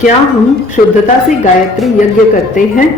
क्या हम शुद्धता से गायत्री यज्ञ करते हैं?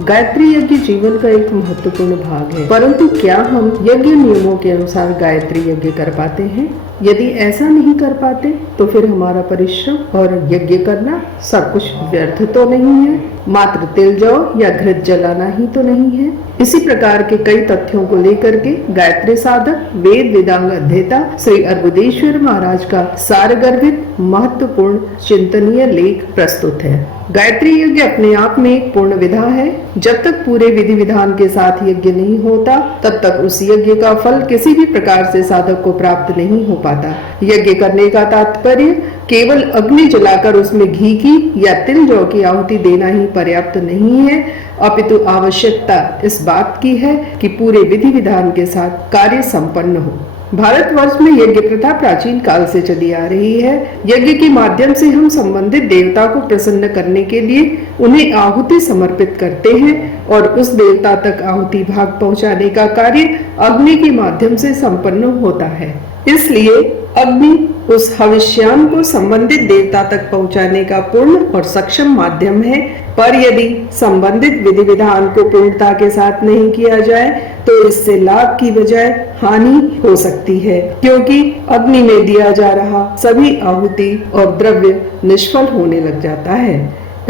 गायत्री यज्ञ जीवन का एक महत्वपूर्ण भाग है, परंतु क्या हम यज्ञ नियमों के अनुसार गायत्री यज्ञ कर पाते हैं? यदि ऐसा नहीं कर पाते तो फिर हमारा परिश्रम और यज्ञ करना सब कुछ व्यर्थ तो नहीं है, मात्र तिल जौ या घृत जलाना ही तो नहीं है। इसी प्रकार के कई तथ्यों को लेकर के गायत्री साधक वेद वेदांग अध्येता श्री अर्बुदेश्वर महाराज का सारगर्भित महत्वपूर्ण चिंतनीय लेख प्रस्तुत है। गायत्री यज्ञ अपने आप में एक पूर्ण विधा है। जब तक पूरे विधि विधान के साथ यज्ञ नहीं होता तब तक उस यज्ञ का फल किसी भी प्रकार से साधक को प्राप्त नहीं हो पाता। यज्ञ करने का तात्पर्य केवल अग्नि जलाकर उसमें घी की या तिल जौ की आहुति देना ही पर्याप्त नहीं है, अपितु आवश्यकता इस बात की है कि पूरे विधि विधान के साथ कार्य संपन्न हो। भारतवर्ष में यज्ञ प्रथा प्राचीन काल से चली आ रही है। यज्ञ के माध्यम से हम संबंधित देवता को प्रसन्न करने के लिए उन्हें आहुति समर्पित करते हैं और उस देवता तक आहुति भाग पहुंचाने का कार्य अग्नि के माध्यम से संपन्न होता है। इसलिए अग्नि उस हविष्यान को संबंधित देवता तक पहुंचाने का पूर्ण और सक्षम माध्यम है। पर यदि संबंधित विधि विधान को पूर्णता के साथ नहीं किया जाए तो इससे लाभ की बजाय हानि हो सकती है, क्योंकि अग्नि में दिया जा रहा सभी आहुति और द्रव्य निष्फल होने लग जाता है।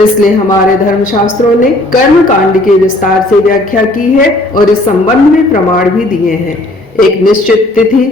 इसलिए हमारे धर्मशास्त्रों ने कर्म कांड की विस्तार से व्याख्या की है और इस संबंध में प्रमाण भी दिए हैं। एक निश्चित तिथि,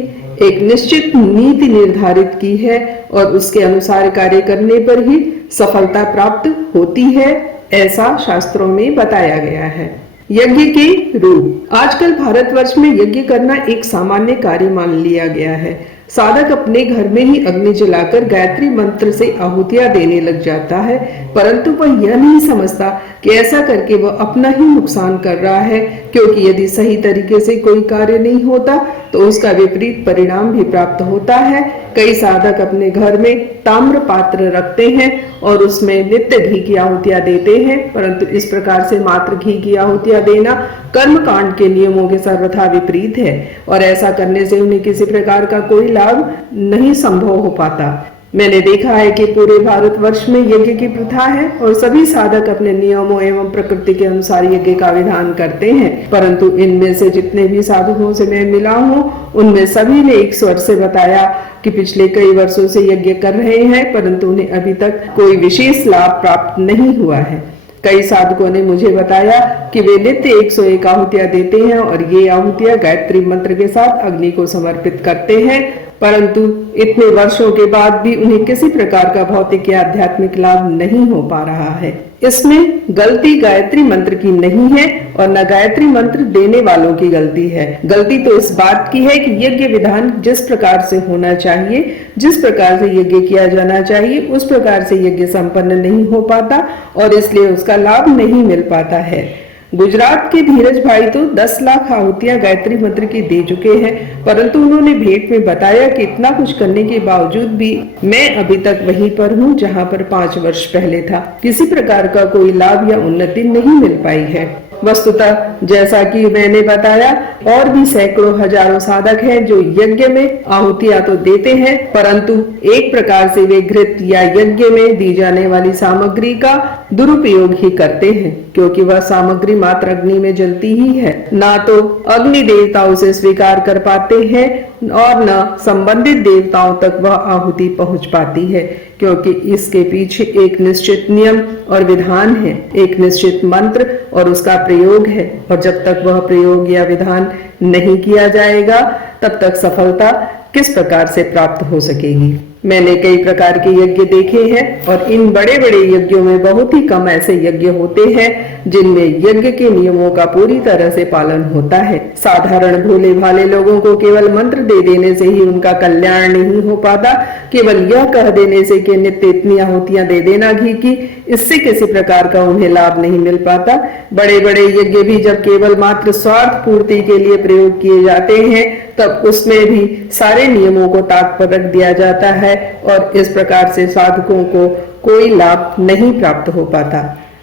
एक निश्चित नीति निर्धारित की है और उसके अनुसार कार्य करने पर ही सफलता प्राप्त होती है, ऐसा शास्त्रों में बताया गया है। यज्ञ के रूप। आजकल भारतवर्ष में यज्ञ करना एक सामान्य कार्य मान लिया गया है। साधक अपने घर में ही अग्नि जलाकर गायत्री मंत्र से आहुतियां देने लग जाता है, परंतु वह यह नहीं समझता कि ऐसा करके वह अपना ही नुकसान कर रहा है, क्योंकि यदि सही तरीके से कोई कार्य नहीं होता तो उसका विपरीत परिणाम भी प्राप्त होता है। कई साधक अपने घर में ताम्र पात्र रखते हैं और उसमें नित्य घी की आहुतियां देते हैं, परंतु इस प्रकार से मात्र घी की आहुतियां देना कर्म कांड के नियमों के सर्वथा विपरीत है और ऐसा करने से उन्हें किसी प्रकार का कोई लाभ नहीं संभव हो पाता। मैंने देखा है कि पूरे भारतवर्ष में यज्ञ की प्रथा है और सभी साधक अपने नियमों एवं प्रकृति के अनुसार यज्ञ का विधान करते हैं, परंतु इनमें से जितने भी साधकों से मैं मिला हूँ उनमें सभी ने एक स्वर से बताया कि पिछले कई वर्षों से यज्ञ कर रहे हैं, परंतु उन्हें अभी तक कोई विशेष लाभ प्राप्त नहीं हुआ है। कई साधकों ने मुझे बताया कि वे नित्य 101 आहुतियां देते हैं और ये आहुतियां गायत्री मंत्र के साथ अग्नि को समर्पित करते हैं, परंतु इतने वर्षों के बाद भी उन्हें किसी प्रकार का भौतिक या आध्यात्मिक लाभ नहीं हो पा रहा है। इसमें गलती गायत्री मंत्र की नहीं है और न गायत्री मंत्र देने वालों की गलती है। गलती तो इस बात की है कि यज्ञ विधान जिस प्रकार से होना चाहिए, जिस प्रकार से यज्ञ किया जाना चाहिए, उस प्रकार से यज्ञ संपन्न नहीं हो पाता और इसलिए उसका लाभ नहीं मिल पाता है। गुजरात के धीरज भाई तो 10 लाख आहुतियां गायत्री मंत्र की दे चुके हैं, परंतु उन्होंने भेंट में बताया कि इतना कुछ करने के बावजूद भी मैं अभी तक वहीं पर हूँ जहाँ पर 5 वर्ष पहले था। किसी प्रकार का कोई लाभ या उन्नति नहीं मिल पाई है। वस्तुतः जैसा कि मैंने बताया और भी सैकड़ों हजारों साधक हैं जो यज्ञ में आहुतियां तो देते हैं, परंतु एक प्रकार से वे घृत या यज्ञ में दी जाने वाली सामग्री का दुरुपयोग ही करते हैं, क्योंकि वह सामग्री मात्र अग्नि में जलती ही है। ना तो अग्नि देवता उसे स्वीकार कर पाते हैं और न संबंधित देवताओं तक वह आहुति पहुंच पाती है, क्योंकि इसके पीछे एक निश्चित नियम और विधान है, एक निश्चित मंत्र और उसका प्रयोग है, और जब तक वह प्रयोग या विधान नहीं किया जाएगा तब तक सफलता किस प्रकार से प्राप्त हो सकेगी। मैंने कई प्रकार के यज्ञ देखे हैं और इन बड़े बड़े यज्ञों में बहुत ही कम ऐसे यज्ञ होते हैं जिनमें यज्ञ के नियमों का पूरी तरह से पालन होता है। साधारण भोले भाले लोगों को केवल मंत्र दे देने से ही उनका कल्याण नहीं हो पाता। केवल यह कह देने से कि नित्य इतनी आहुतियां दे देना घी की, इससे किसी प्रकार का उन्हें लाभ नहीं मिल पाता। बड़े बड़े यज्ञ भी जब केवल मात्र स्वार्थ पूर्ति के लिए प्रयोग किए जाते हैं तब उसमें भी सारे नियमों को ताक पर रख दिया जाता है और इस प्रकार से साधकों को कोई लाभ नहीं प्राप्त हो पाता।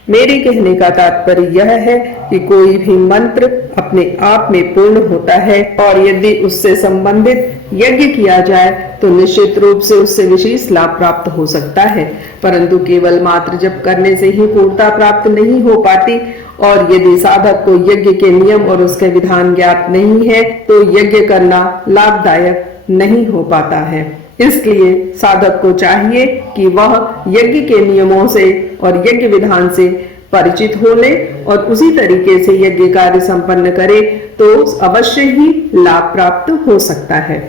मेरे कहने का तात्पर्य यह है कि कोई भी मंत्र अपने आप में पूर्ण होता है और यदि उससे संबंधित यज्ञ किया जाए तो निश्चित रूप से उससे विशेष लाभ प्राप्त हो सकता है। परंतु केवल मात्र जप करने से ही पूर्णता प्राप्त नहीं हो पाती और यदि साधक को यज्ञ के नियम और उसके विधान ज्ञात नहीं है तो यज्ञ करना लाभदायक नहीं हो पाता है। इसलिए साधक को चाहिए कि वह यज्ञ के नियमों से और यज्ञ विधान से परिचित हो ले और उसी तरीके से यज्ञ कार्य संपन्न करे तो अवश्य ही लाभ प्राप्त हो सकता है।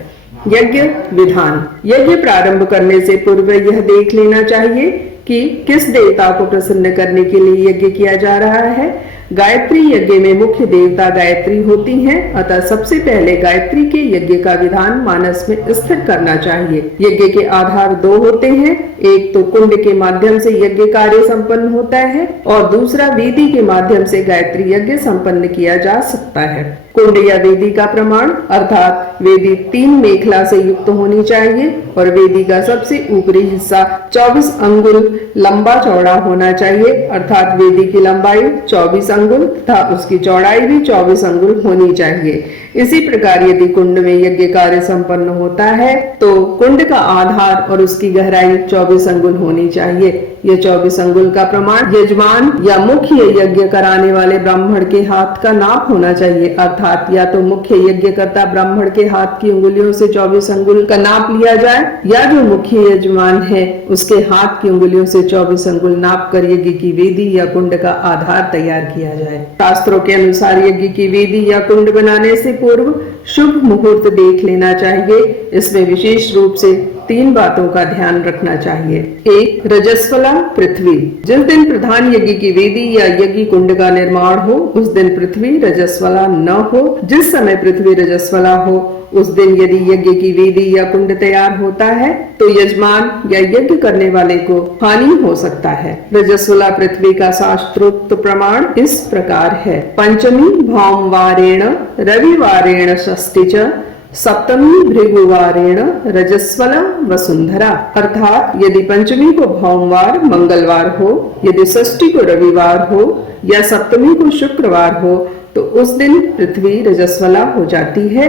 यज्ञ विधान। यज्ञ प्रारंभ करने से पूर्व यह देख लेना चाहिए कि किस देवता को प्रसन्न करने के लिए यज्ञ किया जा रहा है। गायत्री यज्ञ में मुख्य देवता गायत्री होती हैं, अतः सबसे पहले गायत्री के यज्ञ का विधान मानस में स्थिर करना चाहिए। यज्ञ के आधार दो होते हैं, एक तो कुंड के माध्यम से यज्ञ कार्य संपन्न होता है और दूसरा वेदी के माध्यम से गायत्री यज्ञ संपन्न किया जा सकता है। कुंड या वेदी का प्रमाण अर्थात वेदी 3 मेखला से युक्त होनी चाहिए और वेदी का सबसे ऊपरी हिस्सा 24 अंगुल लंबा चौड़ा होना चाहिए अर्थात वेदी की लंबाई 24 अंगुल तथा उसकी चौड़ाई भी 24 अंगुल होनी चाहिए। इसी प्रकार यदि कुंड में यज्ञ कार्य संपन्न होता है तो कुंड का आधार और उसकी गहराई 24 अंगुल होनी चाहिए। यह 24 अंगुल का प्रमाण यजमान या मुख्य यज्ञ कराने वाले ब्राह्मण के हाथ का नाप होना चाहिए अर्थात या तो मुख्य यज्ञकर्ता ब्राह्मण के हाथ की उंगलियों से 24 अंगुल का नाप लिया जाए या जो मुख्य यजमान है उसके हाथ की उंगलियों से 24 अंगुल नाप कर यज्ञ की वेदी या कुंड का आधार तैयार किया जाए। शास्त्रों के अनुसार यज्ञ की वेदी या कुंड बनाने से पूर्व शुभ मुहूर्त देख लेना चाहिए। इसमें विशेष रूप से 3 बातों का ध्यान रखना चाहिए। 1. रजस्वला पृथ्वी। जिस दिन प्रधान यज्ञ की वेदी या यज्ञ कुंड का निर्माण हो उस दिन पृथ्वी रजस्वला न हो। जिस समय पृथ्वी रजस्वला हो उस दिन यदि यज्ञ की वेदी या कुंड तैयार होता है तो यजमान या यज्ञ करने वाले को हानि हो सकता है। रजस्वला पृथ्वी का शास्त्रोक्त प्रमाण इस प्रकार है। पंचमी भौमवारेण रविवारेण षष्ठी च सप्तमी भृगुवारेण रजस्वला वसुंधरा। अर्थात यदि पंचमी को भौमवार मंगलवार हो, यदि षष्ठी को रविवार हो या सप्तमी को शुक्रवार हो तो उस दिन पृथ्वी रजस्वला हो जाती है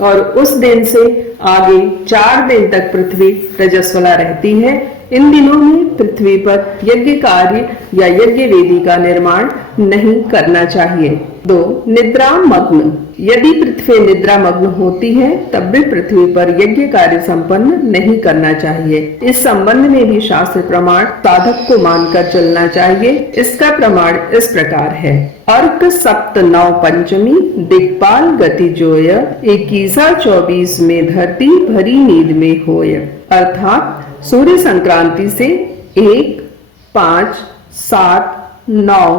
और उस दिन से आगे 4 दिन तक पृथ्वी रजस्वला रहती है। इन दिनों में पृथ्वी पर यज्ञ कार्य या यज्ञ वेदी का निर्माण नहीं करना चाहिए। 2. निद्रा मग्न। यदि पृथ्वी निद्रा मग्न होती है तब भी पृथ्वी पर यज्ञ कार्य संपन्न नहीं करना चाहिए। इस संबंध में भी शास्त्र प्रमाण साधक को मानकर चलना चाहिए। इसका प्रमाण इस प्रकार है। अर्क सप्त नौ पंचमी दिक्पाल गति जोय 21-24 में धरती भरी नींद में होय। अर्थात सूर्य संक्रांति से 1, 5, 7, 9,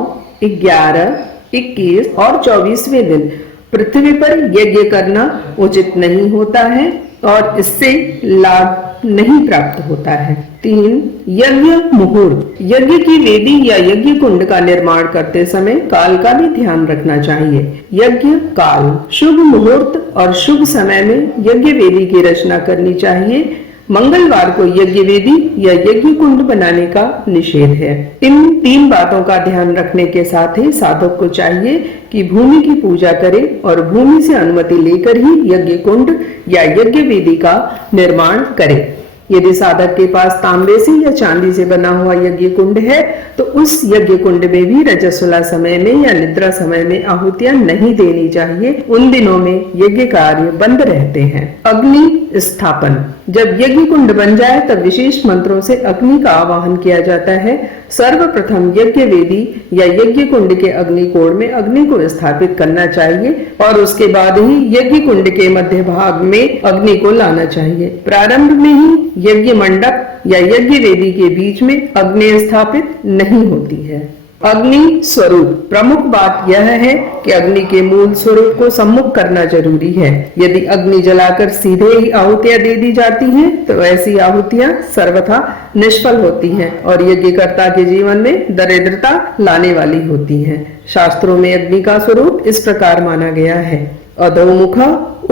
11, 21 और 24वें दिन पृथ्वी पर यज्ञ करना उचित नहीं होता है और इससे लाभ नहीं प्राप्त होता है। 3. यज्ञ मुहूर्त। यज्ञ की वेदी या यज्ञ कुंड का निर्माण करते समय काल का भी ध्यान रखना चाहिए। यज्ञ काल। शुभ मुहूर्त और शुभ समय में यज्ञ वेदी की रचना करनी चाहिए। मंगलवार को यज्ञ वेदी या यज्ञ कुंड बनाने का निषेध है। इन 3 बातों का ध्यान रखने के साथ ही साधक को चाहिए कि भूमि की पूजा करे और भूमि से अनुमति लेकर ही यज्ञ कुंड या यज्ञ वेदी का निर्माण करे। यदि साधक के पास तांबे से या चांदी से बना हुआ यज्ञ कुंड है तो उस यज्ञ कुंड में भी रजस्वला समय में या निद्रा समय में आहुतियां नहीं देनी चाहिए। उन दिनों में यज्ञ कार्य बंद रहते हैं। अग्नि स्थापन। जब यज्ञ कुंड बन जाए तब विशेष मंत्रों से अग्नि का आवाहन किया जाता है। सर्वप्रथम यज्ञ वेदी या यज्ञ कुंड के अग्नि कोण में अग्नि को स्थापित करना चाहिए और उसके बाद ही यज्ञ कुंड के मध्य भाग में अग्नि को लाना चाहिए। प्रारंभ में ही यज्ञ मंडप या यज्ञ वेदी के बीच में अग्नि स्थापित नहीं होती है। अग्नि स्वरूप। प्रमुख बात यह है कि अग्नि के मूल स्वरूप को सम्मुख करना जरूरी है। यदि अग्नि जलाकर सीधे ही आहुतियां दे दी जाती हैं तो ऐसी आहुतियां सर्वथा निष्फल होती हैं और यज्ञकर्ता के जीवन में दरिद्रता लाने वाली होती हैं। शास्त्रों में अग्नि का स्वरूप इस प्रकार माना गया है। अधोमुख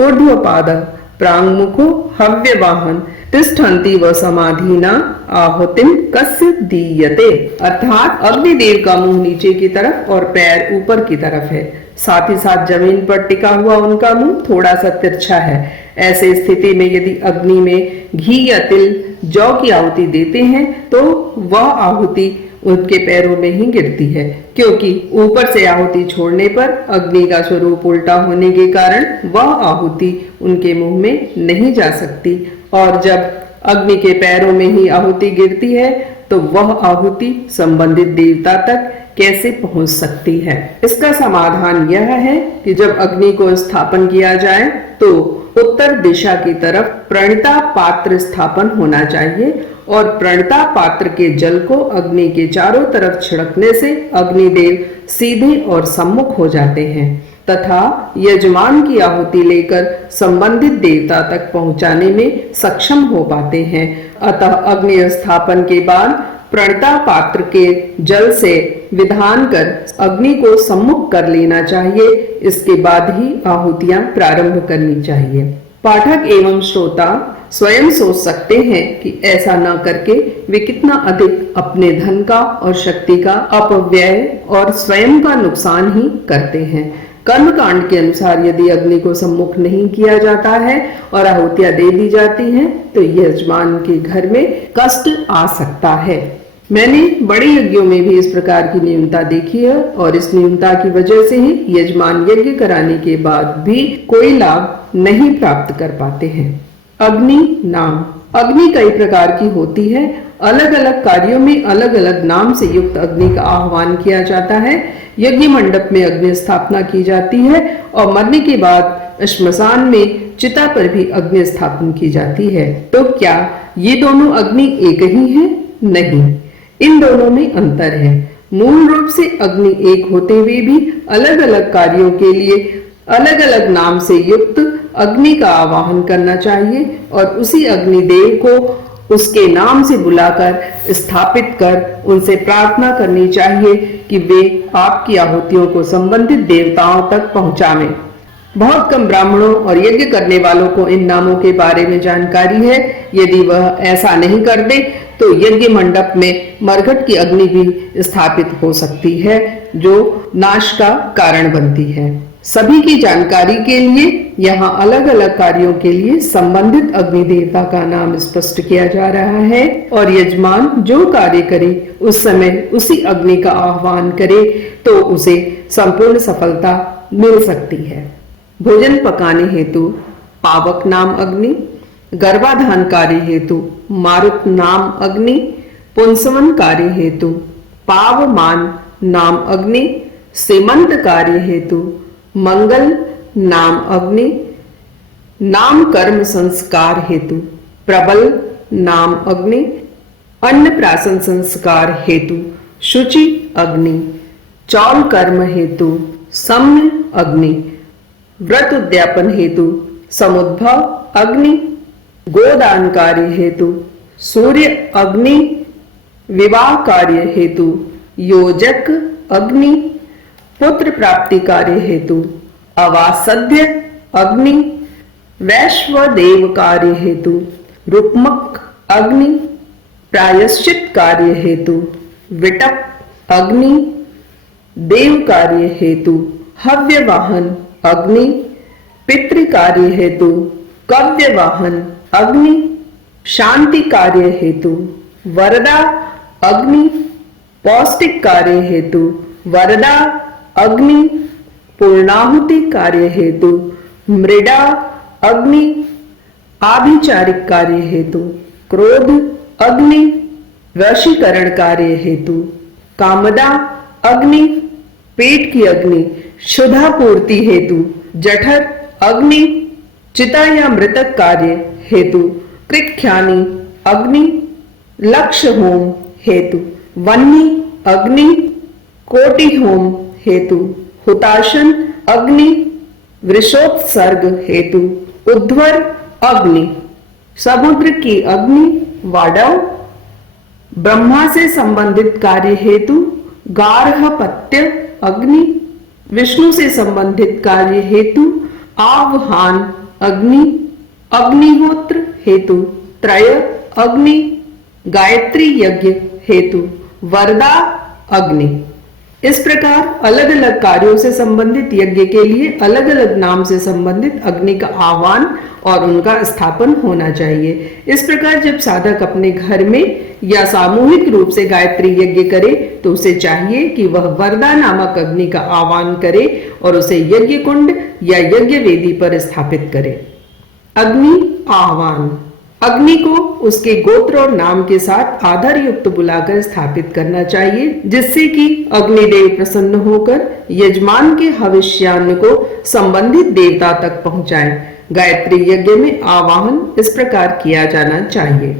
ऊर्ध्वपाद प्रांगमुखो हव्य वाहन तिष्ठन्ति व समाधिना आहुतिम कस्य दीयते। अर्थात अग्निदेव का मुंह नीचे की तरफ और पैर ऊपर की तरफ है, साथ ही साथ जमीन पर टिका हुआ उनका मुंह थोड़ा सा तिरछा है। ऐसे स्थिति में यदि अग्नि में घी या तिल, जौ की आहुति देते हैं तो वह आहुति उनके पैरों में ही गिरती है, क्योंकि ऊपर से आहुति छोड़ने पर अग्नि का स्वरूप उल्टा होने के कारण वह आहुति उनके मुंह में नहीं जा सकती, और जब अग्नि के पैरों में ही आहुति गिरती है तो वह आहुति संबंधित देवता तक कैसे पहुंच सकती है। इसका समाधान यह है कि जब अग्नि को स्थापन किया जाए तो उत्तर दिशा की तरफ प्रणिता पात्र स्थापन होना चाहिए, और प्रणिता पात्र के जल को अग्नि के चारों तरफ छिड़कने से अग्निदेव सीधे और सम्मुख हो जाते हैं तथा यजमान की आहुति लेकर संबंधित देवता तक पहुंचाने में सक्षम हो पाते हैं। अतः अग्नि स्थापन के बाद प्रणिता पात्र के जल से विधान कर अग्नि को सम्मुख कर लेना चाहिए। इसके बाद ही आहुतियां प्रारंभ करनी चाहिए। पाठक एवं श्रोता स्वयं सोच सकते हैं कि ऐसा न करके वे कितना अधिक अपने धन का और शक्ति का अपव्यय और स्वयं का नुकसान ही करते हैं। कर्मकांड के अनुसार यदि अग्नि को सम्मुख नहीं किया जाता है और आहुतियां दे दी जाती हैं तो यजमान के घर में कष्ट आ सकता है। मैंने बड़े यज्ञों में भी इस प्रकार की न्यूनता देखी है, और इस न्यूनता की वजह से ही यजमान यज्ञ कराने के बाद भी कोई लाभ नहीं प्राप्त कर पाते हैं। अग्नि नाम। अग्नि कई प्रकार की होती है। अलग अलग कार्यों में अलग अलग नाम से युक्त अग्नि का आह्वान किया जाता है। यज्ञ मंडप में अग्नि स्थापना की जाती है और मरने के बाद श्मशान में चिता पर भी अग्नि स्थापन की जाती है। तो क्या ये दोनों अग्नि एक ही हैं? नहीं, इन दोनों में अंतर है। मूल रूप से अग्नि एक होते हुए भी अलग अलग कार्यों के लिए अलग अलग नाम से युक्त अग्नि का आवाहन करना चाहिए और उसी अग्निदेव को उसके नाम से बुलाकर स्थापित कर उनसे प्रार्थना करनी चाहिए कि वे आपकी आहुतियों को संबंधित देवताओं तक पहुंचावें। बहुत कम ब्राह्मणों और यज्ञ करने वालों को इन नामों के बारे में जानकारी है। यदि वह ऐसा नहीं कर दे तो यज्ञ मंडप में मरघट की अग्नि भी स्थापित हो सकती है जो नाश का कारण बनती है। सभी की जानकारी के लिए यहाँ अलग अलग कार्यों के लिए संबंधित अग्नि देवता का नाम स्पष्ट किया जा रहा है, और यजमान जो कार्य करे उस समय उसी अग्नि का आह्वान करे तो उसे संपूर्ण सफलता मिल सकती है। भोजन पकाने हेतु पावक नाम अग्नि, गर्भाधान कार्य हेतु मारुत नाम अग्नि, पुंसवन कार्य हेतु पावमान नाम अग्नि, सीमंत कार्य हेतु मंगल नाम अग्नि, नाम कर्म संस्कार हेतु प्रबल नाम अग्नि, अन्नप्राशन संस्कार हेतु शुचि अग्नि, चौल कर्म हेतु सम्य अग्नि, व्रत उद्यापन हेतु समुद्भव अग्नि, गोदान कार्य हेतु सूर्य अग्नि, विवाह कार्य हेतु योजक अग्नि, पुत्र प्राप्ति कार्य हेतु अवासद्य अग्नि, वैश्वदेव कार्य हेतु रुक्मक अग्नि, प्रायश्चित कार्य हेतु विटप अग्नि, देव कार्य हेतु हव्यवाहन अग्नि, पितृ कार्य हेतु कव्यवाहन अग्नि, शांति कार्य हेतु वरदा अग्नि, पौष्टिक कार्य हेतु वरदा अग्नि, पूर्णाहुति कार्य हेतु मृडा अग्नि, आभिचारिक कार्य हेतु क्रोध अग्नि, वशीकरण कार्य हेतु कामदा अग्नि, पेट की अग्नि क्षुधापूर्ति हेतु जठर अग्नि, चिता या मृतक कार्य हेतु कृख्यानी अग्नि, लक्ष्य होम हेतु वन्नी अग्नि, कोटि होम हेतु हुताशन अग्नि, वृषोत्सर्ग हेतु उद्ध्वर अग्नि, समुद्र की अग्नि वाडव, ब्रह्मा से संबंधित कार्य हेतु गार्हपत्य अग्नि, विष्णु से संबंधित कार्य हेतु आवहान अग्नि, अग्निहोत्र हेतु त्रय अग्नि गायत्री यज्ञ हेतु वरदा अग्नि। इस प्रकार अलग अलग कार्यों से संबंधित यज्ञ के लिए अलग अलग नाम से संबंधित अग्नि का आह्वान और उनका स्थापन होना चाहिए। इस प्रकार जब साधक अपने घर में या सामूहिक रूप से गायत्री यज्ञ करे तो उसे चाहिए कि वह वरदा नामक अग्नि का आह्वान करे और उसे यज्ञ कुंड या यज्ञ वेदी पर स्थापित करे। अग्नि आह्वान। अग्नि को उसके गोत्र और नाम के साथ आदर युक्त बुलाकर स्थापित करना चाहिए, जिससे कि अग्निदेव प्रसन्न होकर यजमान के हविष्यान्न को संबंधित देवता तक पहुंचाएं। गायत्री यज्ञ में आवाहन इस प्रकार किया जाना चाहिए।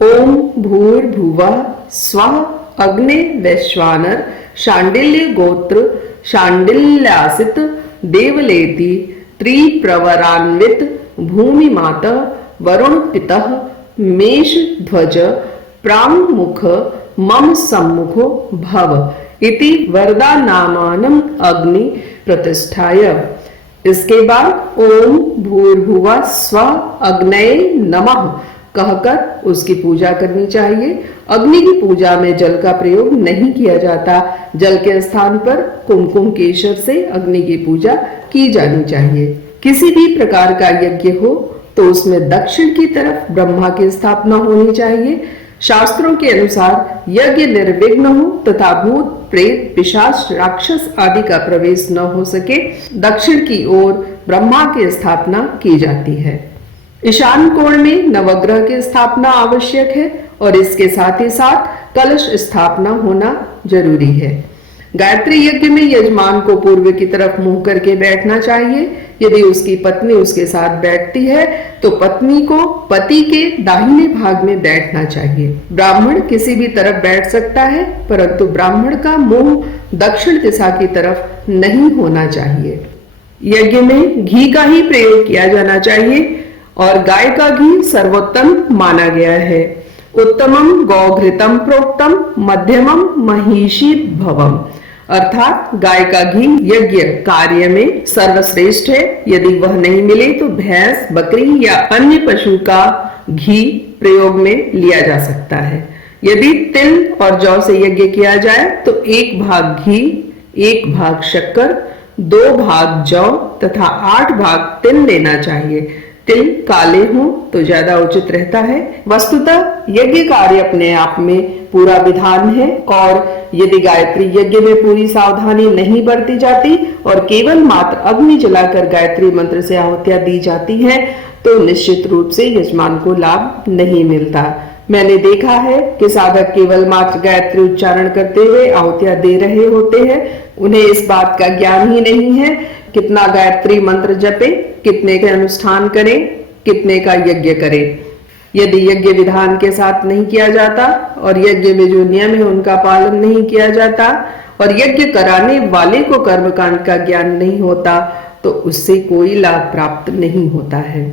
ओम भूर्भुवः स्वः अग्ने वैश्वानर शांडिल्य गोत्र शांडिल्यासित देवलेति त्रिप्रवरान्वित भूमि माता वरुण पितः मेष ध्वज प्रामुख मम सम्मुखो भव इति वरदा नामानम अग्नि प्रतिष्ठाय। इसके बाद ओम भूर्भुवः स्वः अग्नये नमः कहकर उसकी पूजा करनी चाहिए। अग्नि की पूजा में जल का प्रयोग नहीं किया जाता। जल के स्थान पर कुमकुम केशर से अग्नि की पूजा की जानी चाहिए। किसी भी प्रकार का यज्ञ हो तो उसमें दक्षिण की तरफ ब्रह्मा की स्थापना होनी चाहिए। शास्त्रों के अनुसार यज्ञ निर्विघ्न हो तथा भूत प्रेत पिशाच राक्षस आदि का प्रवेश न हो सके, दक्षिण की ओर ब्रह्मा की स्थापना की जाती है। ईशान कोण में नवग्रह की स्थापना आवश्यक है और इसके साथ ही साथ कलश स्थापना होना जरूरी है। गायत्री यज्ञ में यजमान को पूर्व की तरफ मुंह करके बैठना चाहिए। यदि उसकी पत्नी उसके साथ बैठती है तो पत्नी को पति के दाहिने भाग में बैठना चाहिए। ब्राह्मण किसी भी तरफ बैठ सकता है, परंतु ब्राह्मण का मुंह दक्षिण दिशा की तरफ नहीं होना चाहिए। यज्ञ में घी का ही प्रयोग किया जाना चाहिए और गाय का घी सर्वोत्तम माना गया है। उत्तमम गौघृतम प्रोक्तम मध्यमम महिषी भवम, अर्थात गाय का घी यज्ञ कार्य में सर्वश्रेष्ठ है। यदि वह नहीं मिले तो भैंस, बकरी या अन्य पशु का घी प्रयोग में लिया जा सकता है। यदि तिल और जौ से यज्ञ किया जाए तो 1 भाग घी, 1 भाग शक्कर, 2 भाग जौ तथा 8 भाग तिल लेना चाहिए। तिल काले हों तो ज्यादा उचित रहता है। वस्तुतः यज्ञ कार्य अपने आप में पूरा विधान है और यदि गायत्री यज्ञ में पूरी सावधानी नहीं बरती जाती और केवल मात्र अग्नि जलाकर गायत्री मंत्र से आहुतियां दी जाती हैं तो निश्चित रूप से यजमान को लाभ नहीं मिलता। मैंने देखा है कि साधक केवल मात्र गायत्री उच्चारण करते हुए आहुतियां दे रहे होते हैं। उन्हें इस बात का ज्ञान ही नहीं है कितना गायत्री मंत्र जपे, कितने के अनुष्ठान करें, कितने का यज्ञ करें। यदि यज्ञ विधान के साथ नहीं किया जाता और यज्ञ में जो नियम है उनका पालन नहीं किया जाता और यज्ञ कराने वाले को कर्मकांड का ज्ञान नहीं होता तो उससे कोई लाभ प्राप्त नहीं होता है।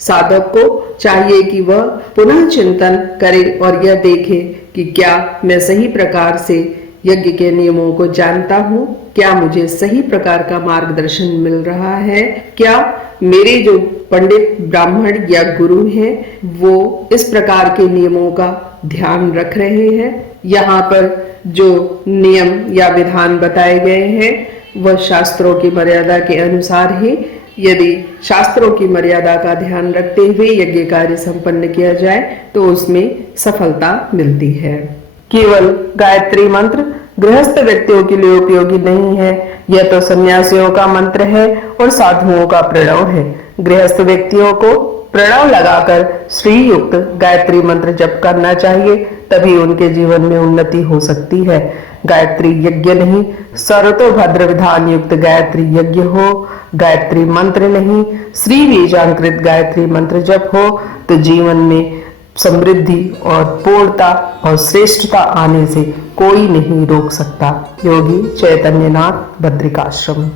साधक को चाहिए कि वह पुनः चिंतन करे और यह देखे कि क्या मैं सही प्रकार से यज्ञ के नियमों को जानता हूँ, क्या मुझे सही प्रकार का मार्गदर्शन मिल रहा है, क्या मेरे जो पंडित ब्राह्मण या गुरु हैं वो इस प्रकार के नियमों का ध्यान रख रहे हैं। यहाँ पर जो नियम या विधान बताए गए हैं वह शास्त्रों की मर्यादा के अनुसार ही, यदि शास्त्रों की मर्यादा का ध्यान रखते हुए यज्ञ कार्य संपन्न किया जाए तो उसमें सफलता मिलती है। केवल गायत्री मंत्र गृहस्थ व्यक्तियों के लिए उपयोगी नहीं है, यह तो सन्यासियों का मंत्र है और साधुओं का प्रणव है। गृहस्थ व्यक्तियों को प्रणव लगाकर श्री युक्त गायत्री मंत्र जप करना चाहिए, तभी उनके जीवन में उन्नति हो सकती है। गायत्री यज्ञ नहीं, सर्वतोभद्र विधान युक्त गायत्री यज्ञ हो, गायत्री मंत्र नहीं, श्री बीजांकृत गायत्री मंत्र जप हो तो जीवन में समृद्धि और पूर्णता और श्रेष्ठता आने से कोई नहीं रोक सकता। योगी चैतन्यनाथ बद्रिकाश्रम।